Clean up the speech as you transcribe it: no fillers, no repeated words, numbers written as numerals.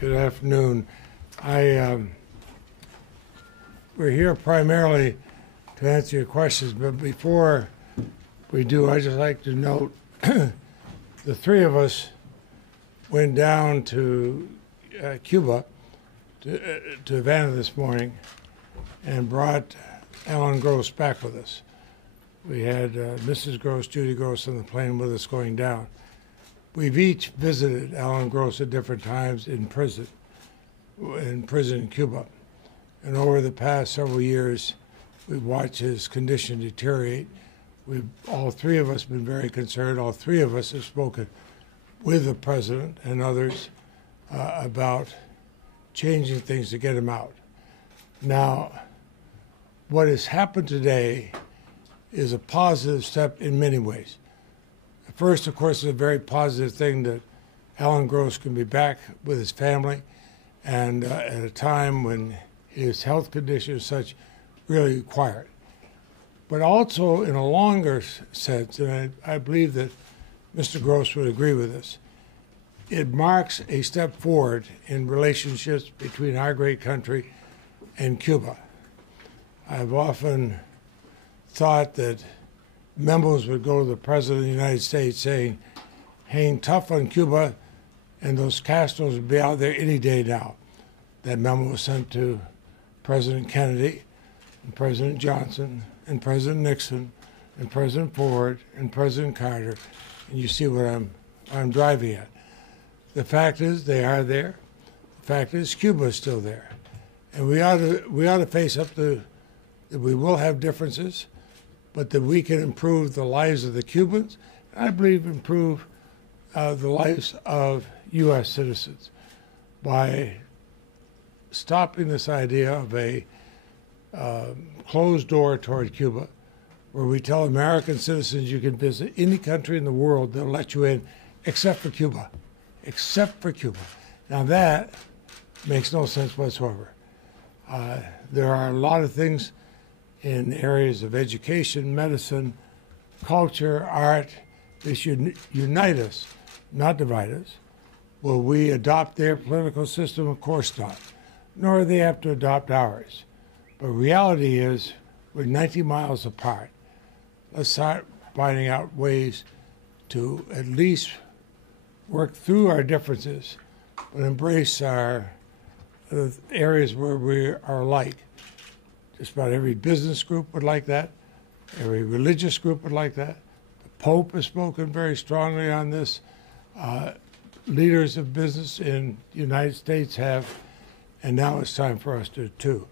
Good afternoon. We're here primarily to answer your questions, but before we do, I'd just like to note the three of us went down to Cuba, to Havana this morning, and brought Alan Gross back with us. We had Mrs. Gross, Judy Gross, on the plane with us going down. We've each visited Alan Gross at different times in prison in Cuba. And over the past several years, we've watched his condition deteriorate. All three of us have been very concerned. All three of us have spoken with the president and others about changing things to get him out. Now, what has happened today is a positive step in many ways. First, of course, is a very positive thing that Alan Gross can be back with his family, and at a time when his health condition is such really required. But also, in a longer sense, and I believe that Mr. Gross would agree with this, it marks a step forward in relationships between our great country and Cuba. I've often thought that memos would go to the President of the United States saying, hang tough on Cuba, and those Castros would be out there any day now. That memo was sent to President Kennedy, and President Johnson, and President Nixon, and President Ford, and President Carter, and you see what I'm driving at. The fact is, they are there. The fact is, Cuba is still there. And we ought to face up to that we will have differences, but that we can improve the lives of the Cubans, and I believe improve the lives of U.S. citizens by stopping this idea of a closed door toward Cuba, where we tell American citizens you can visit any country in the world, they'll let you in, except for Cuba. Except for Cuba. Now that makes no sense whatsoever. There are a lot of things in areas of education, medicine, culture, art that should unite us, not divide us. Will we adopt their political system? Of course not. Nor do they have to adopt ours. But reality is we're 90 miles apart. Let's start finding out ways to at least work through our differences, but embrace our areas where we are alike. Just about every business group would like that. Every religious group would like that. The Pope has spoken very strongly on this. Leaders of business in the United States have, and now it's time for us to too.